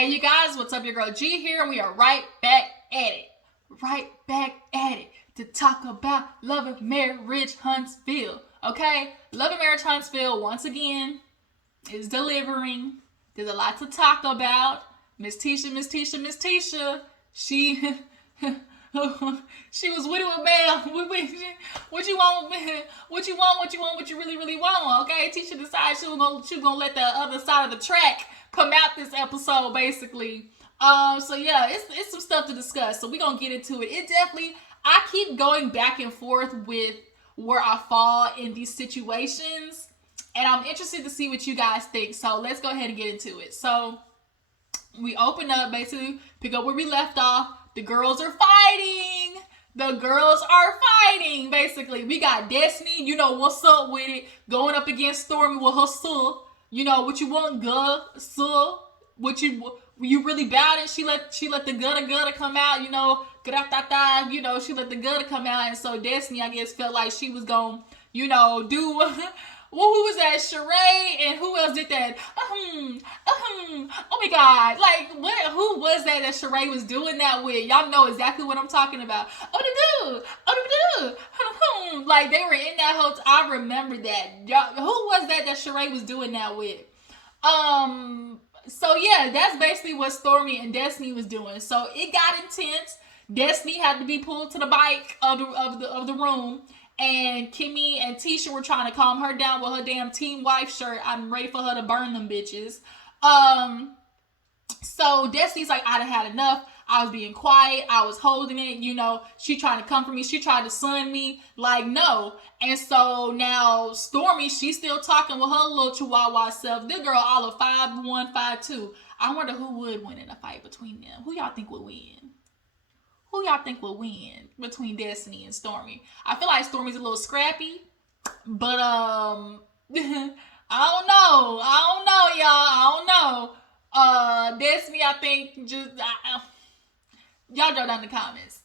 Hey you guys, what's up? Your girl G here, and we are right back at it. Right back at it to talk about Love and Marriage Huntsville. Okay? Love and Marriage Huntsville, once again, is delivering. There's a lot to talk about. Miss Tisha, she she was with it with Bam. What you want, what you really want, okay? Tisha decided she was gonna let the other side of the track come out this episode, basically. So yeah, it's some stuff to discuss. So we're gonna get into it. It definitely, I keep going back and forth with where I fall in these situations, and I'm interested to see what you guys think. So let's go ahead and get into it. So we open up, basically pick up where we left off. The girls are fighting. Basically. We got Destiny, you know what's up with it, going up against Stormy with her soul. You know what you want, what you really bout it. She let the gutter come out, you know, you know, she let the gutter come out, and so Destiny, I guess, felt like she was gonna, you know, do well, who was that? Sheree, and who else did that? Oh my god, like who was that Sheree was doing that with? Y'all know exactly what I'm talking about. Like they were in that hotel. I remember that. Y'all, who was that Sheree was doing that with? So yeah, that's basically what Stormy and Destiny was doing. So it got intense. Destiny had to be pulled to the bike of the room, and Kimmi and Tisha were trying to calm her down with her damn Team Wife shirt. I'm ready for her to burn them bitches. So Destiny's like, I done had enough. I was being quiet. I was holding it. You know, she trying to comfort me. She tried to sun me. Like, no. And so now Stormy, she's still talking with her little chihuahua self. This girl all of 5'1", 5'2". I wonder who would win in a fight between them. Who y'all think would win? Who y'all think will win between Destiny and Stormy? I feel like Stormy's a little scrappy, but I don't know, y'all. I don't know. Destiny, I think y'all drop down in the comments.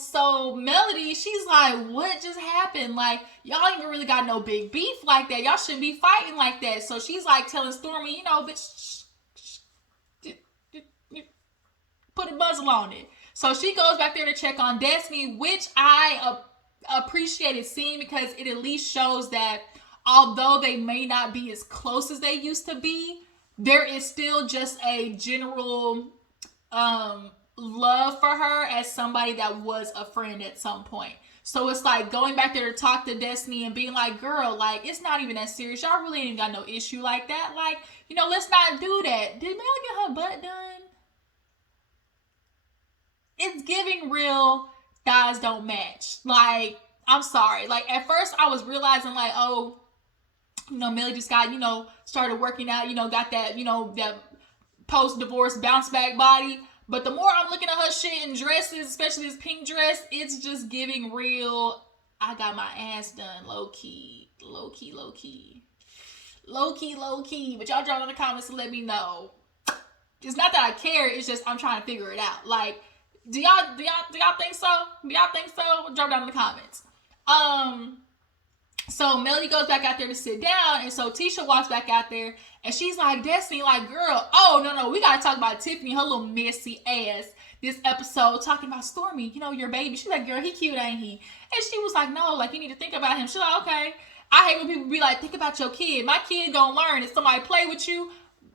So Melody, she's like, what just happened? Like, y'all ain't even really got no big beef like that. Y'all shouldn't be fighting like that. So she's like telling Stormy, you know, bitch, put a muzzle on it. So she goes back there to check on Destiny, which I appreciated seeing, because it at least shows that although they may not be as close as they used to be, there is still just a general love for her as somebody that was a friend at some point. So it's like going back there to talk to Destiny and being like, girl, like, it's not even that serious. Y'all really ain't got no issue like that. Like, you know, let's not do that. Did Mel get her butt done? It's giving real thighs don't match. Like, I'm sorry. Like, at first I was realizing, like, oh, you know, Millie just got, you know, started working out, you know, got that, you know, that post-divorce bounce back body. But the more I'm looking at her shit in dresses, especially this pink dress, it's just giving real, I got my ass done, low-key. But y'all drop in the comments to let me know. It's not that I care, it's just I'm trying to figure it out. Like, do y'all think so? Drop down in the comments. So Melody goes back out there to sit down, and so Tisha walks back out there, and she's like, Destiny, like, girl, oh, no, we gotta talk about Tiffany, her little messy ass, this episode, talking about Stormy, you know, your baby. She's like, girl, he cute, ain't he? And she was like, no, like, you need to think about him. She's like, okay. I hate when people be like, think about your kid. My kid gonna learn. If somebody play with you,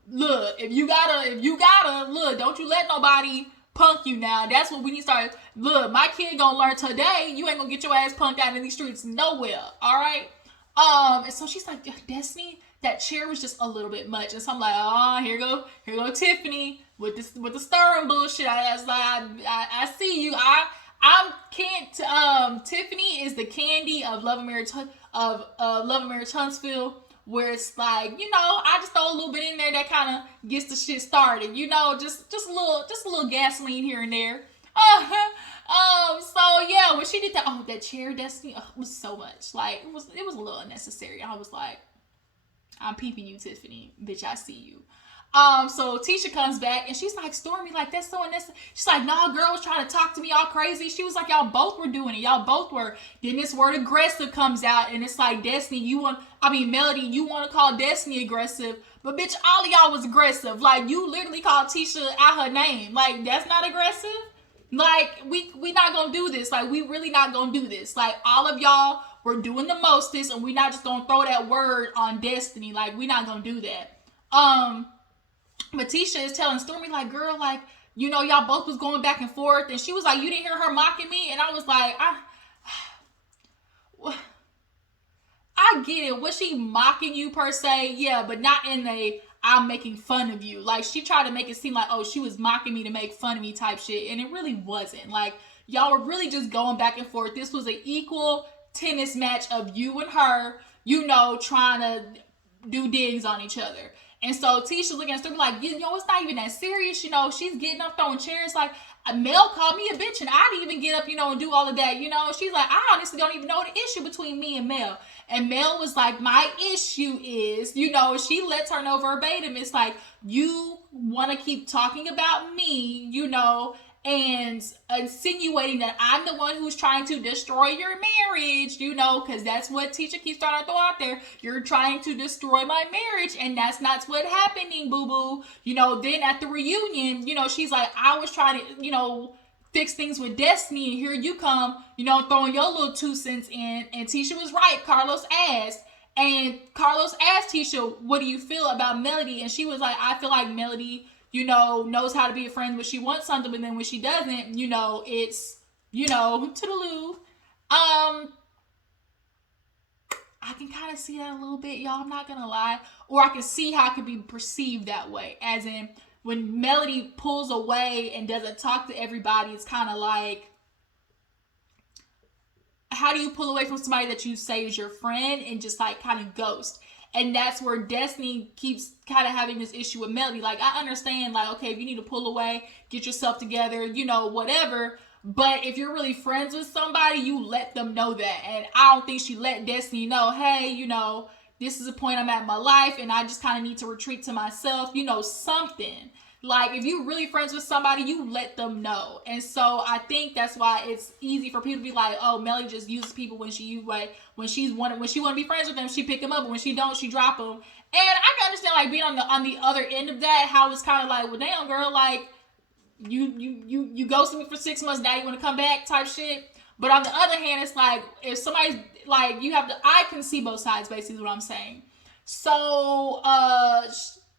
look, if you gotta, look, don't you let nobody punk you now. That's what we need to start. Look, my kid gonna learn today. You ain't gonna get your ass punked out in these streets nowhere. All right. And so she's like, Destiny, that chair was just a little bit much. And so I'm like, oh, here go Tiffany with the stirring bullshit. I see you. Tiffany is the candy of Love and Marriage Huntsville, where it's like, you know, I just throw a little bit in there that kind of gets the shit started, you know, just a little gasoline here and there. So yeah, when she did that, that chair, Destiny, it was so much. Like, it was a little unnecessary. I was like, I'm peeping you, Tiffany, bitch, I see you. So Tisha comes back and she's like, Stormy, like, that's so unnecessary. She's like, nah, girl was trying to talk to me all crazy. She was like, y'all both were doing it. Y'all both were. Then this word aggressive comes out, and it's like, Destiny, you want, Melody, you want to call Destiny aggressive, but bitch, all of y'all was aggressive. Like, you literally called Tisha out her name. Like, that's not aggressive. Like, we not gonna do this. Like, we really not gonna do this. Like, all of y'all were doing the mostest, and we not just gonna throw that word on Destiny. Like, we not gonna do that. But Tisha is telling Stormy, like, girl, like, you know, y'all both was going back and forth, and she was like, you didn't hear her mocking me? And I was like, I get it. Was she mocking you per se? Yeah, but not in a I'm making fun of you. Like, she tried to make it seem like, oh, she was mocking me to make fun of me type shit. And it really wasn't. Like, y'all were really just going back and forth. This was an equal tennis match of you and her, you know, trying to do digs on each other. And so Tisha's looking at Stormy like, you know, it's not even that serious. You know, she's getting up throwing chairs. Like, Mel called me a bitch and I didn't even get up, you know, and do all of that. You know, she's like, I honestly don't even know the issue between me and Mel. And Mel was like, my issue is, you know, she lets her know verbatim. It's like, you want to keep talking about me, you know, and insinuating that I'm the one who's trying to destroy your marriage, you know, because that's what Tisha keeps trying to throw out there. You're trying to destroy my marriage, and that's not what's happening, boo-boo. You know, then at the reunion, you know, she's like, I was trying to, you know, fix things with Destiny, and here you come, you know, throwing your little 2 cents in. And Tisha was right. Carlos asked. And Carlos asked Tisha, what do you feel about Melody? And she was like, I feel like Melody, you know, knows how to be a friend when she wants something, but then when she doesn't, you know, it's, you know, toodaloo. I can kind of see that a little bit, y'all. I'm not gonna lie. Or I can see how it could be perceived that way. As in, when Melody pulls away and doesn't talk to everybody, it's kind of like, how do you pull away from somebody that you say is your friend and just like kind of ghost? And that's where Destiny keeps kind of having this issue with Melody. Like, I understand, like, okay, if you need to pull away, get yourself together, you know, whatever. But if you're really friends with somebody, you let them know that. And I don't think she let Destiny know, hey, you know, this is a point I'm at in my life and I just kind of need to retreat to myself, you know, something. Like, if you're really friends with somebody, you let them know. And so I think that's why it's easy for people to be like, oh, Melody just uses people when she want to be friends with them, she pick them up, but when she don't, she drop them. And I can understand, like, being on the other end of that, how it's kind of like, well, damn, girl, like, you ghosted me for 6 months, now you want to come back type shit. But on the other hand, it's like, if somebody's like, I can see both sides, basically, what I'm saying. So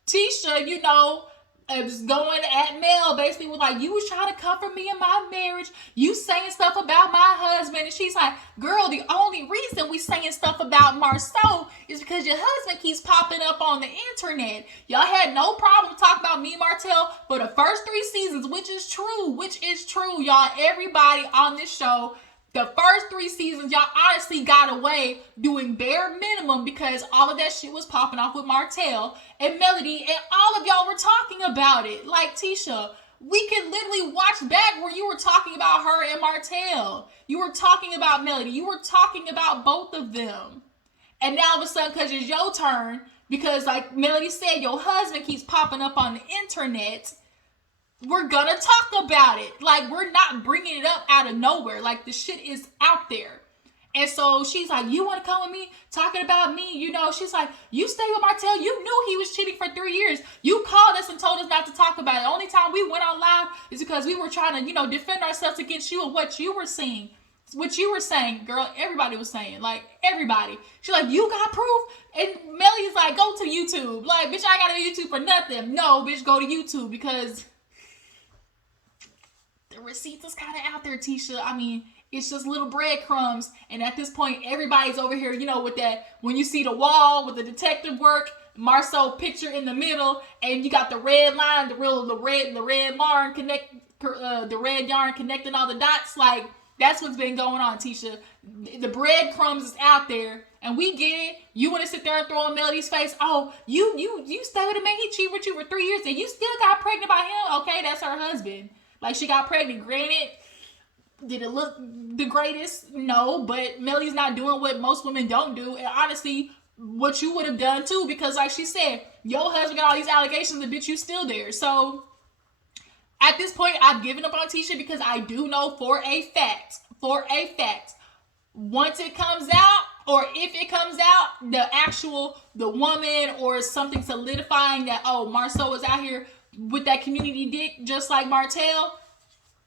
Tisha, you know, was going at Mel, basically was like, you was trying to comfort me in my marriage, you saying stuff about my husband. And she's like, girl, the only reason we saying stuff about Marsau is because your husband keeps popping up on the internet. Y'all had no problem talking about me and Martell for the first 3 seasons, which is true, y'all. Everybody on this show, the first 3 seasons, y'all honestly got away doing bare minimum because all of that shit was popping off with Martell and Melody, and all of y'all were talking about it. Like, Tisha, we could literally watch back where you were talking about her and Martell. You were talking about Melody. You were talking about both of them. And now all of a sudden, because it's your turn, because like Melody said, your husband keeps popping up on the internet, we're gonna talk about it. Like, we're not bringing it up out of nowhere. Like, the shit is out there. And so she's like, you want to come with me talking about me? You know, she's like, you stay with Martell. You knew he was cheating for 3 years. You called us and told us not to talk about it. The only time we went on live is because we were trying to, you know, defend ourselves against you and what you were saying. What you were saying, girl, everybody was saying. Like, everybody. She's like, you got proof? And Melly's like, go to YouTube. Like, bitch, I got a YouTube for nothing. No, bitch, go to YouTube because the receipts is kind of out there, Tisha. I mean, it's just little breadcrumbs. And at this point, everybody's over here, you know, with that, when you see the wall with the detective work, Marsau picture in the middle, and you got the red line, the red yarn connecting all the dots. Like, that's what's been going on, Tisha. The breadcrumbs is out there, and we get it. You want to sit there and throw in Melody's face, oh, you stay with a man, he cheated with you for 3 years, and you still got pregnant by him? Okay, that's her husband. Like, she got pregnant. Granted, did it look the greatest? No, but Melody's not doing what most women don't do. And honestly, what you would have done too, because like she said, your husband got all these allegations and bitch, you still there. So at this point, I've given up on Tisha because I do know for a fact, once it comes out, or if it comes out, the woman or something solidifying that, oh, Marsau is out here with that community dick just like Martell,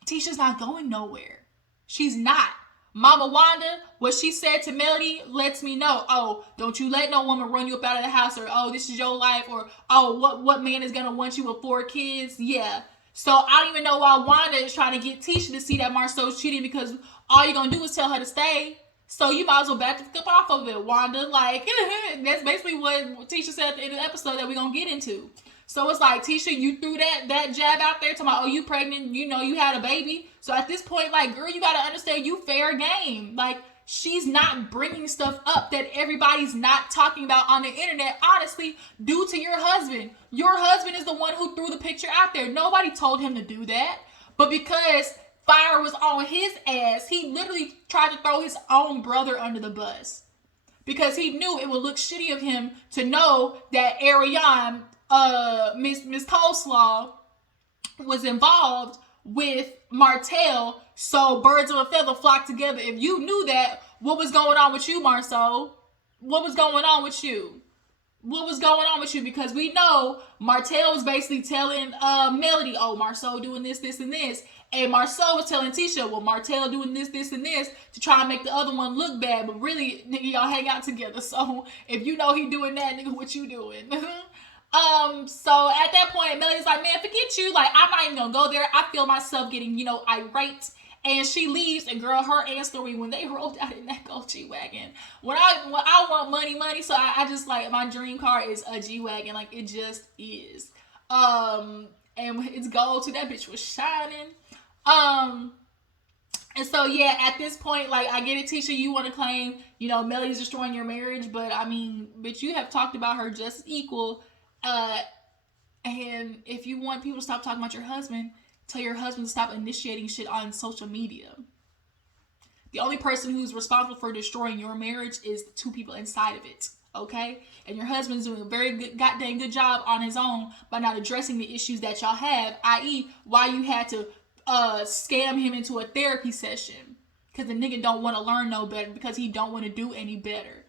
Tisha's not going nowhere. She's not. Mama Wanda, what she said to Melody lets me know, oh, don't you let no woman run you up out of the house, or oh, this is your life, or oh, what man is gonna want you with 4 kids? Yeah. So I don't even know why Wanda is trying to get Tisha to see that Marsau's cheating, because all you're gonna do is tell her to stay. So you might as well back the flip off of it, Wanda. Like, that's basically what Tisha said at the end of the episode that we're gonna get into. So it's like, Tisha, you threw that jab out there talking about, oh, you pregnant, you know, you had a baby. So at this point, like, girl, you gotta understand, you fair game. Like, she's not bringing stuff up that everybody's not talking about on the internet, honestly, due to your husband. Your husband is the one who threw the picture out there. Nobody told him to do that. But because fire was on his ass, he literally tried to throw his own brother under the bus. Because he knew it would look shitty of him to know that Ariane, Miss Coleslaw, was involved with Martell, so birds of a feather flock together. If you knew that, what was going on with you, Marsau? What was going on with you? What was going on with you? Because we know Martell was basically telling Melody, oh, Marsau doing this, this, and this. And Marsau was telling Tisha, well, Martell doing this, this, and this to try and make the other one look bad. But really, nigga, y'all hang out together. So if you know he doing that, nigga, what you doing? So at that point, Melody's like, man, forget you. Like, I'm not even gonna go there. I feel myself getting, you know, irate. And she leaves, and girl, her and Story, when they rolled out in that gold G-Wagon, when I want money, so I just, like, my dream car is a G-Wagon. Like, it just is. And it's gold too. That bitch was shining. And so, yeah, at this point, like, I get it, Tisha, you want to claim, you know, Melody's destroying your marriage, but, I mean, bitch, you have talked about her just equal. And if you want people to stop talking about your husband, tell your husband to stop initiating shit on social media. The only person who's responsible for destroying your marriage is the 2 people inside of it, okay? And your husband's doing a very good, goddamn good job on his own by not addressing the issues that y'all have, i.e., why you had to scam him into a therapy session. Because the nigga don't want to learn no better, because he don't want to do any better.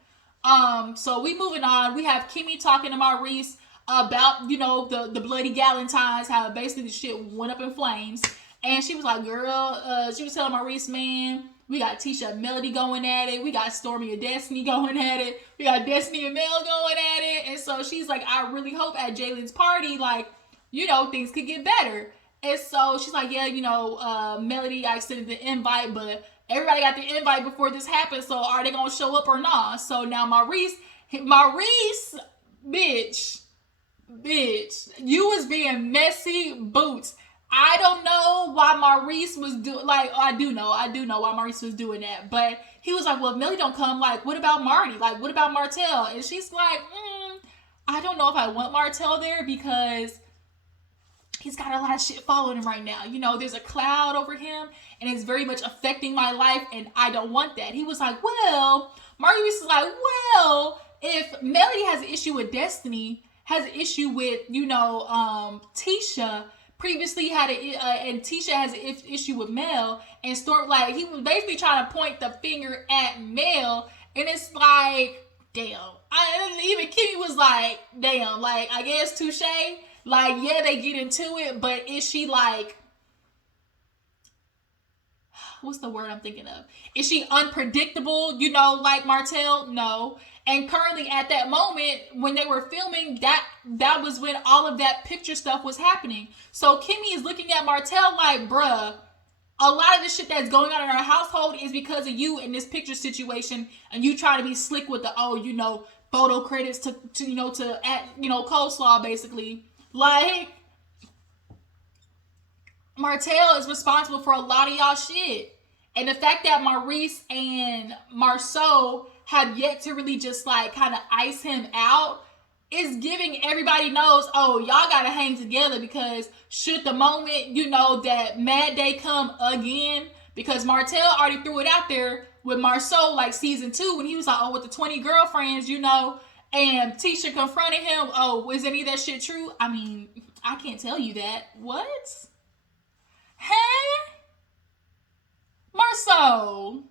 So we moving on. We have Kimmi talking to Maurice about, you know, the bloody Galentine's, how basically the shit went up in flames. And she was like, girl, she was telling Maurice, man, we got Tisha and Melody going at it. We got Stormy and Destiny going at it. We got Destiny and Mel going at it. And so she's like, I really hope at Jalen's party, like, you know, things could get better. And so she's like, yeah, you know, Melody, I extended the invite, but everybody got the invite before this happened. So are they going to show up or not? So now Maurice, bitch, you was being messy boots. I don't know why Maurice was doing, like, I do know why Maurice was doing that, but he was like, well, if Melody don't come, like, what about Marty? Like, what about Martell? And she's like, I don't know if I want Martell there, because he's got a lot of shit following him right now. You know, there's a cloud over him, and it's very much affecting my life, and I don't want that. He was like, well, Maurice is like, well, if Melody has an issue with Destiny, has an issue with, you know, Tisha, previously had and Tisha has an issue with Mel, and Storm, like, he was basically trying to point the finger at Mel, and it's like, damn. Even Kimmi was like, damn, like, I guess touche. Like, yeah, they get into it, but is she like, what's the word I'm thinking of? Is she unpredictable, you know, like Martell? No. And currently at that moment, when they were filming, that was when all of that picture stuff was happening. So Kimmi is looking at Martell like, bruh, a lot of the shit that's going on in our household is because of you in this picture situation, and you trying to be slick with the, oh, you know, photo credits to you know, to add, you know, coleslaw, basically. Like, Martell is responsible for a lot of y'all shit. And the fact that Maurice and Marsau have yet to really just, like, kind of ice him out is giving everybody knows, oh, y'all gotta hang together, because should the moment, you know, that Mad Day come again, because Martell already threw it out there with Marsau, like, season 2, when he was like, oh, with the 20 girlfriends, you know, and Tisha confronted him, oh, is any of that shit true? I mean, I can't tell you that. What? Hey? Marsau,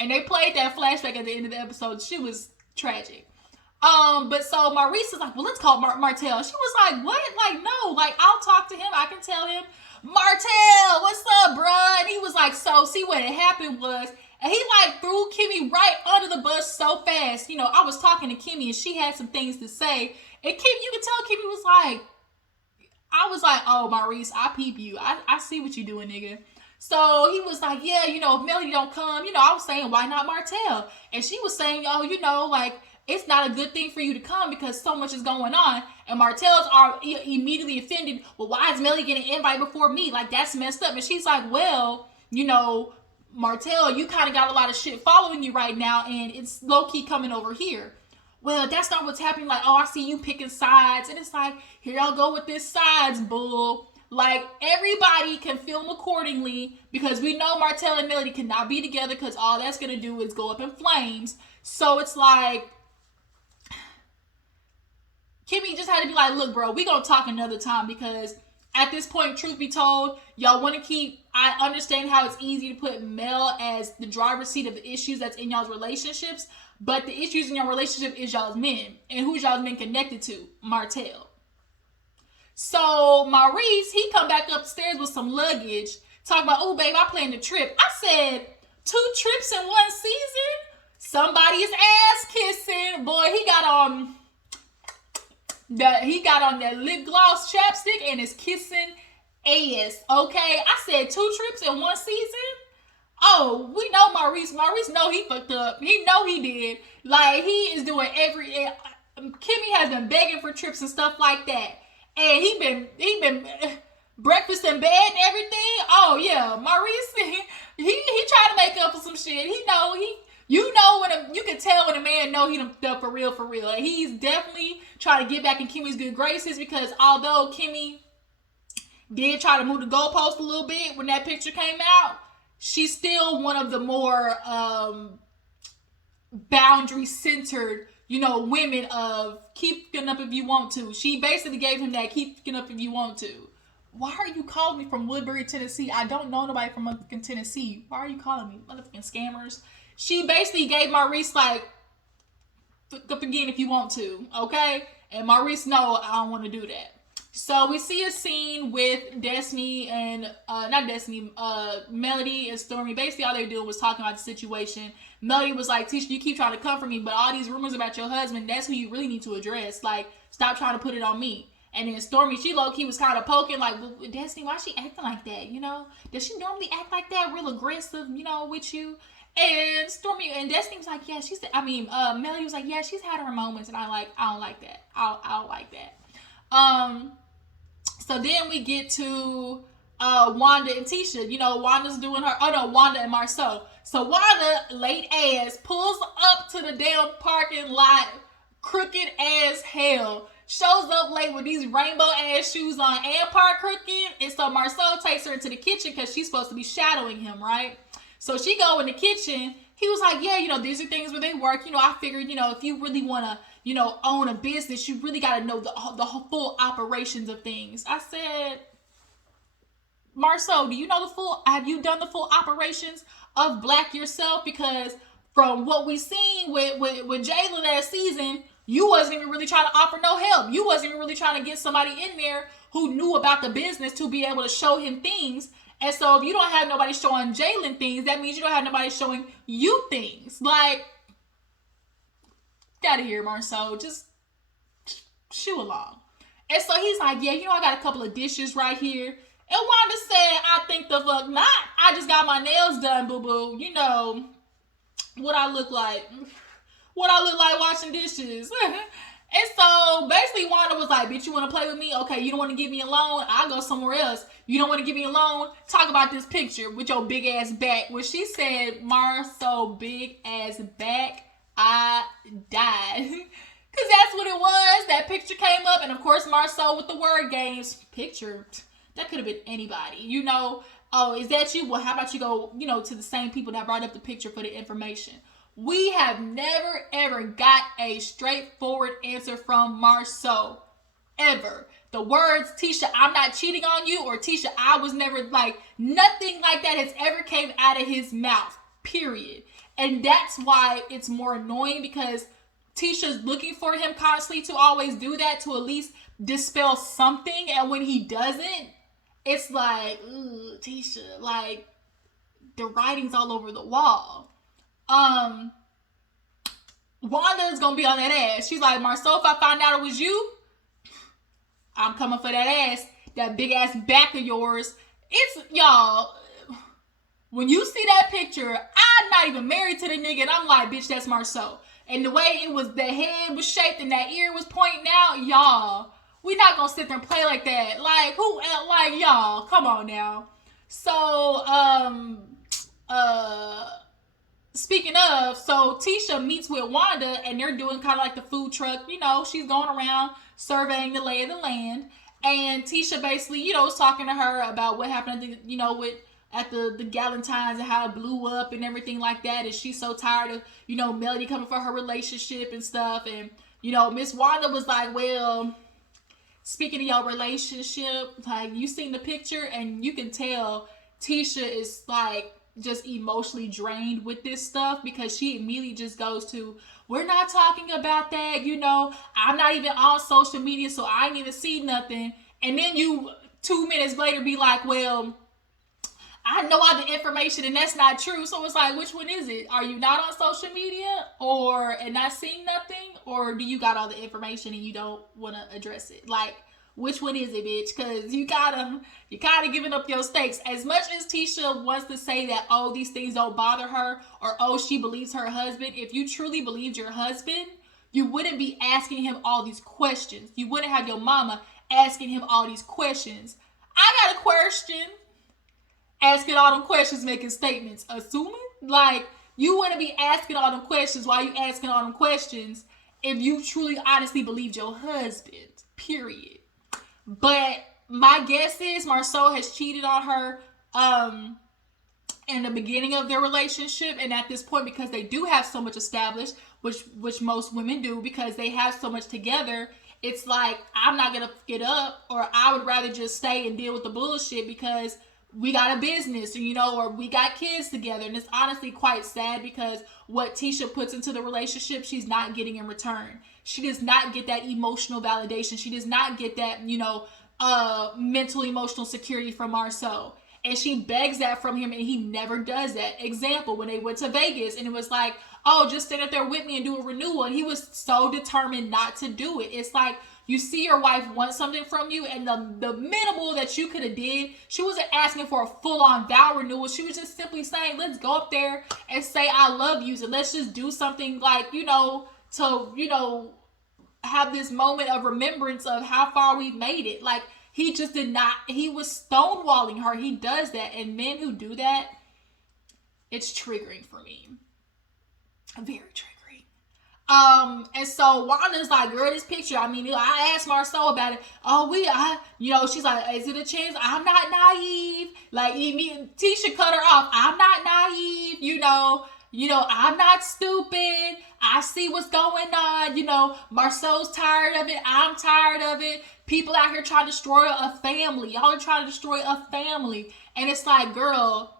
And they played that flashback at the end of the episode. She was tragic. But so Maurice is like, well, let's call Martell. She was like, what? Like, no, like, I'll talk to him. I can tell him, Martell, what's up, bruh? And he was like, so, see what had happened was, and he like threw Kimmi right under the bus so fast. You know, I was talking to Kimmi and she had some things to say. And Kimmi, you could tell Kimmi was like, I was like, oh, Maurice, I peep you. I see what you doing, nigga. So he was like, yeah, you know, if Melody don't come, you know, I was saying, why not Martell? And she was saying, oh, you know, like, it's not a good thing for you to come because so much is going on. And Martell's are immediately offended. Well, why is Melody getting an invite before me? Like, that's messed up. And she's like, well, you know, Martell, you kind of got a lot of shit following you right now, and it's low-key coming over here. Well, that's not what's happening. Like, oh, I see you picking sides. And it's like, here y'all go with this sides, bull. Like, everybody can film accordingly because we know Martell and Melody cannot be together because all that's going to do is go up in flames. So it's like, Kimmi just had to be like, look, bro, we gonna talk another time because at this point, truth be told, y'all want to keep, I understand how it's easy to put Mel as the driver's seat of the issues that's in y'all's relationships, but the issues in your relationship is y'all's men. And who's y'all's men connected to? Martell. So Maurice, he come back upstairs with some luggage, talking about, oh, babe, I planned a trip. I said, 2 trips in 1 season? Somebody's ass kissing. Boy, he got on that lip gloss chapstick and is kissing ass. Okay, I said 2 trips in 1 season. Oh, we know Maurice. Maurice know he fucked up. He know he did. Like, he is doing Kimmi has been begging for trips and stuff like that, and he been breakfast in bed and everything. Oh yeah, Maurice. He tried to make up for some shit. He know he. You know you can tell when a man know he done for real. And he's definitely trying to get back in Kimmi's good graces because although Kimmi did try to move the goalpost a little bit when that picture came out, she's still one of the more boundary-centered, you know, women of keep fucking up if you want to. She basically gave him that keep fucking up if you want to. Why are you calling me from Woodbury, Tennessee? I don't know nobody from motherfucking Tennessee. Why are you calling me? Motherfucking scammers. She basically gave Maurice, like, fuck up again if you want to, okay? And Maurice, no, I don't want to do that. So we see a scene with Destiny and, Melody and Stormy. Basically all they were doing was talking about the situation. Melody was like, Tisha, you keep trying to come for me, but all these rumors about your husband, that's who you really need to address. Like, stop trying to put it on me. And then Stormy, she low-key was kind of poking, like, well, Destiny, why is she acting like that, you know? Does she normally act like that, real aggressive, you know, with you? And Stormy and Destiny was like, yeah, Melody was like, yeah, she's had her moments, and I don't like that. I don't like that. So then we get to Wanda and Tisha. You know, Wanda's doing her, Wanda and Marsau. So Wanda, late ass, pulls up to the damn parking lot, crooked as hell. Shows up late with these rainbow ass shoes on and park crooked. And so Marsau takes her into the kitchen because she's supposed to be shadowing him, right? So she go in the kitchen. He was like, yeah, you know, these are things where they work. You know, I figured, you know, if you really want to, you know, own a business, you really got to know the full operations of things. I said, Marsau, do you know have you done the full operations of Black yourself? Because from what we seen with Jalen that season, you wasn't even really trying to offer no help. You wasn't even really trying to get somebody in there who knew about the business to be able to show him things. And so if you don't have nobody showing Jalen things, that means you don't have nobody showing you things. Like, get out of here, Marsau. Just shoo along. And so he's like, yeah, you know, I got a couple of dishes right here. And Wanda said, I think the fuck not. I just got my nails done, boo-boo. You know, what I look like washing dishes. And so basically Wanda was like, bitch, you want to play with me? Okay, you don't want to give me a loan? I'll go somewhere else. You don't want to give me a loan? Talk about this picture with your big ass back. When she said, Marsau, big ass back, I died. Because that's what it was. That picture came up. And of course, Marsau with the word games. Picture, that could have been anybody. You know, oh, is that you? Well, how about you go, you know, to the same people that brought up the picture for the information. We have never, ever got a straightforward answer from Marsau. Ever. The words, Tisha, I'm not cheating on you, or Tisha, I was never, like, nothing like that has ever came out of his mouth. Period. And that's why it's more annoying, because Tisha's looking for him constantly to always do that, to at least dispel something. And when he doesn't, it's like, ooh, Tisha, like, the writing's all over the wall. Wanda is gonna be on that ass. She's like, Marsau, if I find out it was you, I'm coming for that ass. That big ass back of yours. It's, y'all, when you see that picture, I'm not even married to the nigga, and I'm like, bitch, that's Marsau. And the way it was, the head was shaped and that ear was pointing out, y'all, we not gonna sit there and play like that. Like, who, like, y'all, come on now. So, speaking of, so Tisha meets with Wanda, and they're doing kind of like the food truck, you know, she's going around surveying the lay of the land. And Tisha basically, you know, was talking to her about what happened at the, you know, at the Galentine's and how it blew up and everything like that. And she's so tired of, you know, Melody coming for her relationship and stuff. And, you know, Miss Wanda was like, well, speaking of your relationship, like, you seen the picture, and you can tell Tisha is like just emotionally drained with this stuff, because she immediately just goes to, we're not talking about that, you know, I'm not even on social media, so I ain't even see nothing. And then you 2 minutes later be like, well, I know all the information and that's not true. So it's like, which one is it? Are you not on social media and not seeing nothing? Or do you got all the information and you don't want to address it? Like, which one is it, bitch? Because you kind of giving up your stakes. As much as Tisha wants to say that, oh, these things don't bother her, or, oh, she believes her husband. If you truly believed your husband, you wouldn't be asking him all these questions. You wouldn't have your mama asking him all these questions. I got a question. Asking all them questions, making statements, assuming? Like, you wouldn't be asking all them questions. Why are you asking all them questions if you truly, honestly believed your husband? Period. But my guess is Marsau has cheated on her in the beginning of their relationship, and at this point, because they do have so much established, which most women do, because they have so much together, it's like, I'm not gonna get up, or I would rather just stay and deal with the bullshit because we got a business, or, you know, or we got kids together. And it's honestly quite sad, because what Tisha puts into the relationship, she's not getting in return. She does not get that emotional validation. She does not get that, you know, mental, emotional security from Marsau. And she begs that from him, and he never does that. Example, when they went to Vegas, and it was like, oh, just stand up there with me and do a renewal. And he was so determined not to do it. It's like, you see your wife want something from you, and the minimal that you could have did, she wasn't asking for a full-on vow renewal. She was just simply saying, let's go up there and say I love you, and let's just do something, like, you know, to, you know, have this moment of remembrance of how far we've made it. Like, he just did not, he was stonewalling her. He does that, and men who do that, it's triggering for me. Very triggering. And so Wanda's like, girl, this picture, I mean, I asked Marsau about it. Oh, you know, she's like, is it a chance? I'm not naive. Like, Tisha cut her off. I'm not naive, you know, I'm not stupid. I see what's going on. You know, Marsau's tired of it. I'm tired of it. People out here trying to destroy a family. Y'all are trying to destroy a family. And it's like, girl,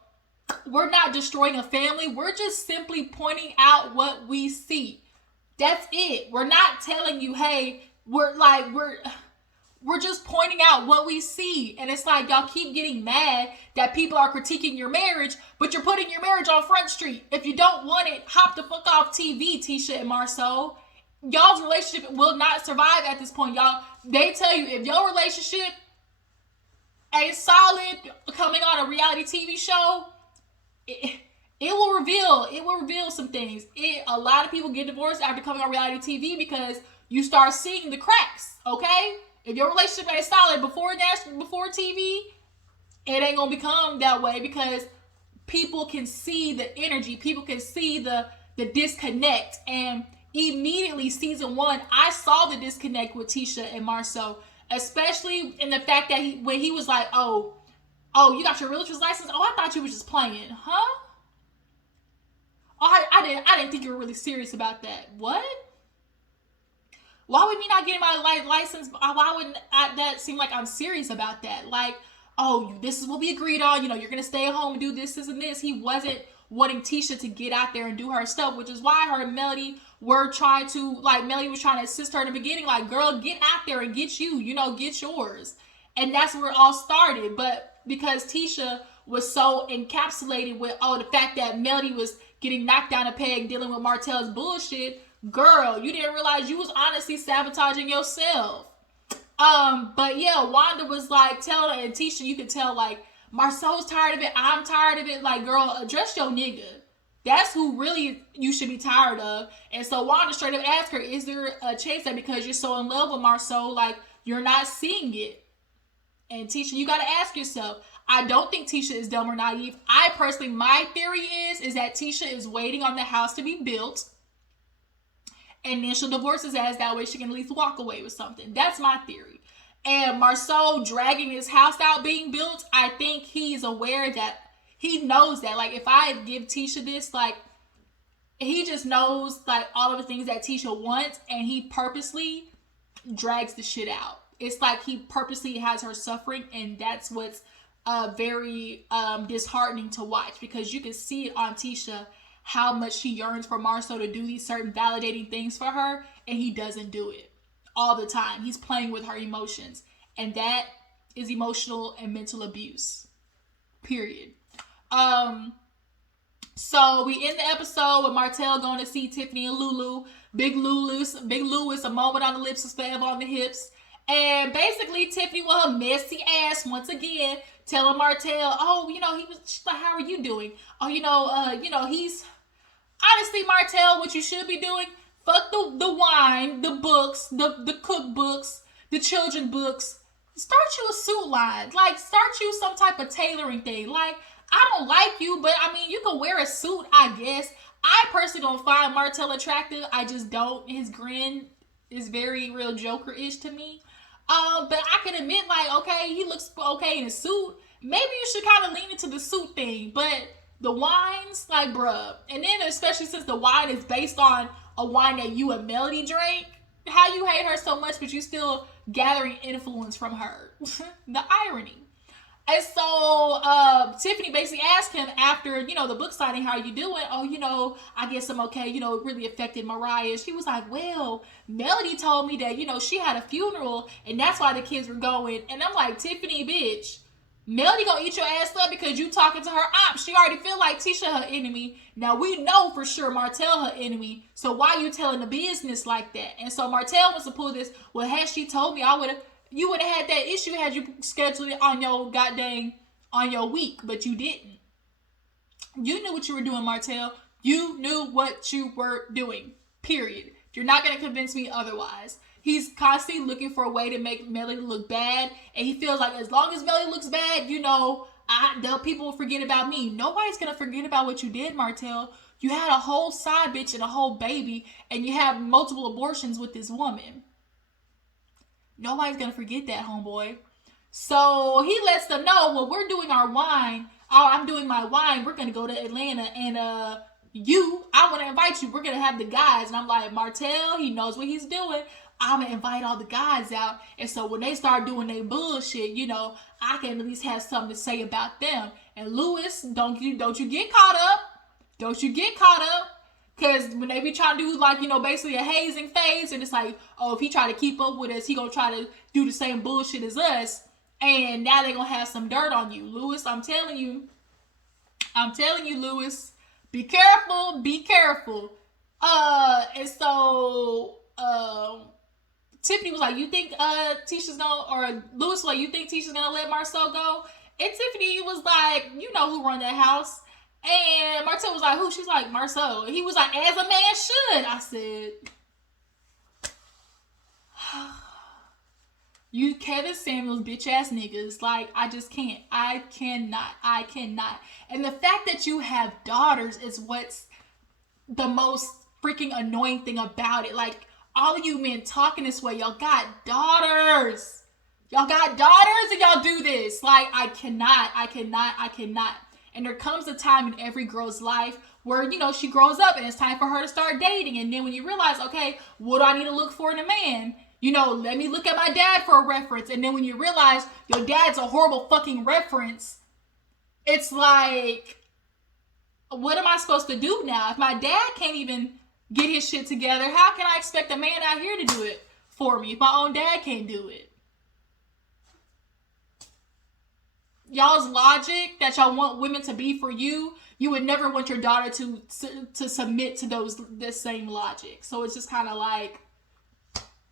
we're not destroying a family. We're just simply pointing out what we see. That's it. We're not telling you, hey, we're just pointing out what we see. And it's like, y'all keep getting mad that people are critiquing your marriage, but you're putting your marriage on Front Street. If you don't want it, hop the fuck off TV, Tisha and Marsau. Y'all's relationship will not survive at this point. Y'all, they tell you, if your relationship ain't solid coming on a reality TV show, it will reveal some things. A lot of people get divorced after coming on reality TV because you start seeing the cracks, okay? If your relationship ain't solid before TV, it ain't gonna become that way, because people can see the energy, people can see the disconnect. And immediately, season 1, I saw the disconnect with Tisha and Marsau, especially in the fact that when he was like, oh, you got your realtor's license? Oh, I thought you was just playing, huh? Oh, I didn't think you were really serious about that. What? Why would me not getting my license? Why wouldn't that seem like I'm serious about that? Like, oh, this is what we agreed on. You know, you're going to stay at home and do this and this. He wasn't wanting Tisha to get out there and do her stuff, which is why her and Melody were trying to, like, Melody was trying to assist her in the beginning, like, girl, get out there and get you, you know, get yours. And that's where it all started. But because Tisha was so encapsulated with, the fact that Melody was getting knocked down a peg dealing with Martell's bullshit, girl, you didn't realize you was honestly sabotaging yourself. But yeah, Wanda was like telling her, and Tisha, you could tell, like, Marsau's tired of it, I'm tired of it. Like, girl, address your nigga. That's who really you should be tired of. And so Wanda straight up asked her, is there a chance that because you're so in love with Marsau, like, you're not seeing it? And Tisha, you gotta ask yourself. I don't think Tisha is dumb or naive. I personally, my theory is that Tisha is waiting on the house to be built, and then she'll divorce his ass. That way she can at least walk away with something. That's my theory. And Marsau dragging his house out being built, I think he's aware that, he knows that, like, if I give Tisha this, like, he just knows, like, all of the things that Tisha wants, and he purposely drags the shit out. It's like he purposely has her suffering, and that's what's very disheartening to watch, because you can see it on Tisha how much she yearns for Marsau to do these certain validating things for her, and he doesn't do it all the time. He's playing with her emotions, and that is emotional and mental abuse, period. So we end the episode with Martell going to see Tiffany and Lulu. Big Louis, a moment on the lips is forever on the hips. And basically Tiffany with her messy ass once again telling Martell, oh, you know, she's like, how are you doing? Oh, he's honestly, Martell, what you should be doing, fuck the wine, the books, the cookbooks, the children's books. Start you a suit line. Like, start you some type of tailoring thing. Like, I don't like you, but I mean, you can wear a suit, I guess. I personally don't find Martell attractive. I just don't. His grin is very real Joker-ish to me. But I can admit, like, okay, he looks okay in a suit. Maybe you should kind of lean into the suit thing. But the wines, like, bruh. And then especially since the wine is based on a wine that you and Melody drank, how you hate her so much, but you still gathering influence from her. The irony. And so Tiffany basically asked him after, the book signing, how are you doing? Oh, I guess I'm okay. It really affected Mariah. She was like, well, Melody told me that, she had a funeral and that's why the kids were going. And I'm like, Tiffany, bitch, Melody gonna eat your ass up because you talking to her aunt. She already feel like Tisha her enemy. Now we know for sure Martell her enemy. So why you telling the business like that? And so Martell wants to pull this, well, had she told me, you would have had that issue had you scheduled it on your week, but you didn't. You knew what you were doing, Martell. You knew what you were doing, period. You're not going to convince me otherwise. He's constantly looking for a way to make Melody look bad, and he feels like as long as Melody looks bad, the people will forget about me. Nobody's going to forget about what you did, Martell. You had a whole side bitch and a whole baby, and you have multiple abortions with this woman. Nobody's going to forget that, homeboy. So he lets them know, well, we're doing our wine. Oh, I'm doing my wine. We're going to go to Atlanta. And I want to invite you. We're going to have the guys. And I'm like, Martell, he knows what he's doing. I'm going to invite all the guys out. And so when they start doing their bullshit, I can at least have something to say about them. And Louis, don't you get caught up. Don't you get caught up. Because when they be trying to do, basically a hazing phase, and it's like, oh, if he try to keep up with us, he gonna try to do the same bullshit as us, and now they gonna have some dirt on you. Louis, I'm telling you, Louis, be careful. And so, Tiffany was like, you think Tisha's gonna, or Louis was like, you think Tisha's gonna let Marsau go? And Tiffany was like, you know who run that house. And Martell was like, who? She's like, Marsau. And he was like, as a man should. I said, you Kevin Samuels bitch ass niggas. Like, I just can't. I cannot. And the fact that you have daughters is what's the most freaking annoying thing about it. Like, all of you men talking this way, y'all got daughters. And y'all do this. Like, I cannot. And there comes a time in every girl's life where, she grows up and it's time for her to start dating. And then when you realize, okay, what do I need to look for in a man? Let me look at my dad for a reference. And then when you realize your dad's a horrible fucking reference, it's like, what am I supposed to do now? If my dad can't even get his shit together, how can I expect a man out here to do it for me if my own dad can't do it? Y'all's logic that y'all want women to be for you, you would never want your daughter to submit to this same logic. So it's just kind of like,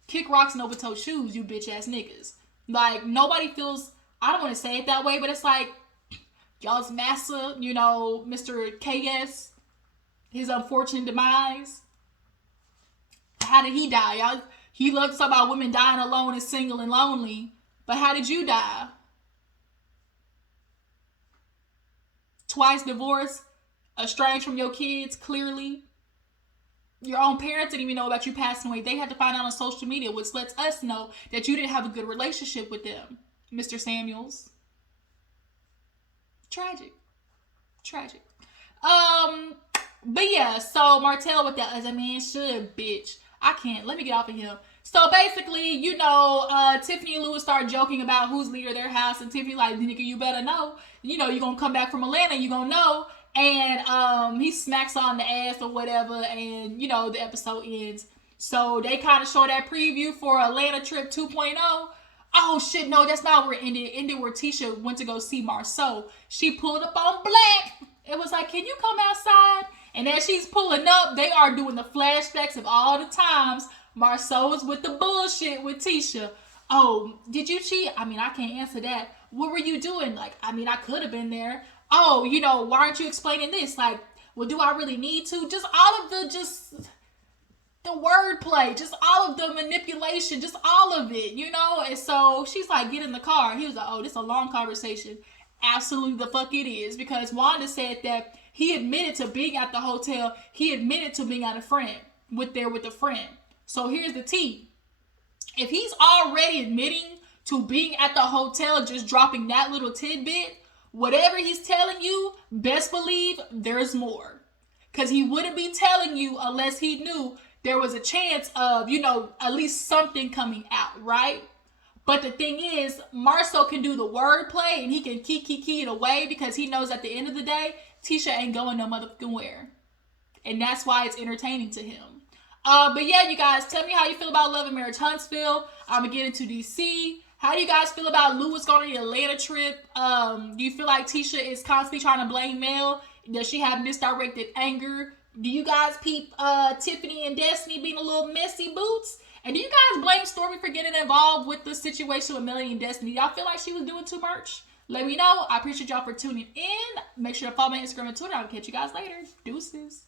kick rocks and open toe shoes, you bitch ass niggas. Like, nobody feels, I don't want to say it that way, but it's like, y'all's massa, you know, Mr. KS, his unfortunate demise. How did he die? Y'all, he loved to talk about women dying alone and single and lonely, but how did you die? Twice divorced, estranged from your kids, clearly. Your own parents didn't even know about you passing away. They had to find out on social media, which lets us know that you didn't have a good relationship with them, Mr. Samuels. Tragic. But yeah, so Martell with that, as a man should, bitch. I can't. Let me get off of him. So basically, you know, Tiffany and Louis start joking about who's leader of their house, and Tiffany like, nigga, you better know. You know, you're gonna come back from Atlanta, you gonna know. And he smacks on the ass or whatever, and you know, the episode ends. So they kind of show that preview for Atlanta Trip 2.0. Oh shit, no, that's not where it ended. It ended where Tisha went to go see Marsau. She pulled up on Black. It was like, can you come outside? And as she's pulling up, they are doing the flashbacks of all the times Marsau was with the bullshit with Tisha. Oh, did you cheat? I mean, I can't answer that. What were you doing? Like, I mean, I could have been there. Oh, you know, why aren't you explaining this? Like, well, do I really need to? Just all of the wordplay, just all of the manipulation, just all of it, you know? And so she's like, get in the car. He was like, oh, this is a long conversation. Absolutely the fuck it is. Because Wanda said that he admitted to being at the hotel. He admitted to being at a friend, with a friend. So here's the tea. If he's already admitting to being at the hotel, just dropping that little tidbit, whatever he's telling you, best believe there's more. Because he wouldn't be telling you unless he knew there was a chance of, you know, at least something coming out, right? But the thing is, Marsau can do the wordplay and he can key it away because he knows at the end of the day, Tisha ain't going no motherfucking where. And that's why it's entertaining to him. But yeah, you guys, tell me how you feel about Love and Marriage Huntsville. I'm going to get into DC. How do you guys feel about Louis going to the Atlanta trip? Do you feel like Tisha is constantly trying to blame Mel? Does she have misdirected anger? Do you guys peep Tiffany and Destiny being a little messy boots? And do you guys blame Stormy for getting involved with the situation with Melody and Destiny? Y'all feel like she was doing too much? Let me know. I appreciate y'all for tuning in. Make sure to follow me on Instagram and Twitter. I'll catch you guys later. Deuces.